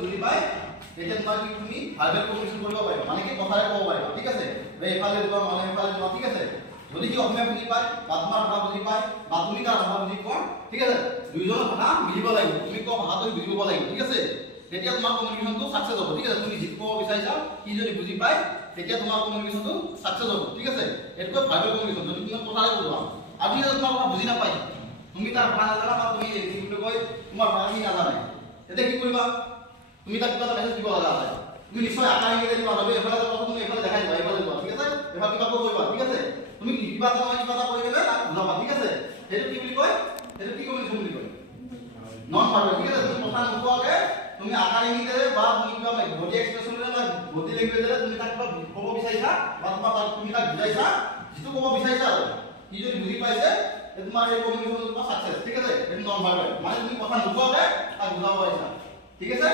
বুজি পাই তেতিয়া তোমাক তুমি ভাৰ্বেল কমিউনিকেশ্যন কৰিব পাৰিবা মানে কি কথাৰে ক'ব পাৰিবা ঠিক আছে এফালে যোৱা মানে এফালে যোৱা ঠিক আছে যদি কি অসমীয়া বুজি পায় বা তোমাৰ ভাষা বুজি পায় বা তুমি তাৰ ভাষা বুজি পোৱা ঠিক আছে দুইজনৰ ভাষা মিলিব লাগিব তুমি কোৱা ভাষাটো বুজিব লাগিব ঠিক আছে তেতিয়া তোমাৰ কমিউনিকেশ্যনটো সাকসেস হ'ব ঠিক আছে তুমি যি ক'ব বিচাৰিছা কি যদি বুজি পায় তেতিয়া তোমাৰ কমিউনিকেশ্যনটো সাকসেস হ'ব ঠিক আছে এটো ভাৰ্বেল কমিউনিকেশ্যন যদি তুমি কথাৰে ক'বা আজি যদি তোমাৰ কথা বুজি নাপায় তুমি তাৰ ভাষা নাজানা বা তুমি কি বুলি কয় তোমাৰ ভাষা কি নাজানে এতিয়া কি কৰিবা তুমি তাক কিবা মেছেজ দিব লগা আছে তুমি নিশ্চয় আকাৰে ইংৰাজী দিবা নহ'লে এফালে যাব তুমি এফালে দেখাই দিবা এফালে যোৱা ঠিক আছে এফালে কিবা কৰিবা ঠিক আছে তুমি কিবা এটা নহয় কিবা এটা কৰি কেনে তাক বুজাবা ঠিক আছে সেইটো কি বুলি কয় সেইটো কি কমিউনিকেশ্যন বুলি কয় নন ভাৰ্বেল ঠিক আছে তুমি কথা নোকোৱাকে তুমি আকাৰে ইংৰাজীৰে বা তুমি কিবা বডি এক্সপ্ৰেছনেৰে বা বডি লেংগুৱেজেৰে তুমি তাক কিবা ক'ব বিচাৰিছা বা তুমি তাক বুজাইছা যিটো ক'ব বিচাৰিছা আৰু কি যদি বুজি পাইছে তোমাৰ এই কমিউনিকেশ্যনটো সাকসেস ঠিক আছে সেইটো নন ভাৰ্বেল মানে তুমি কথা নোকোৱাকে তাক বুজাব পাৰিছা ঠিক আছে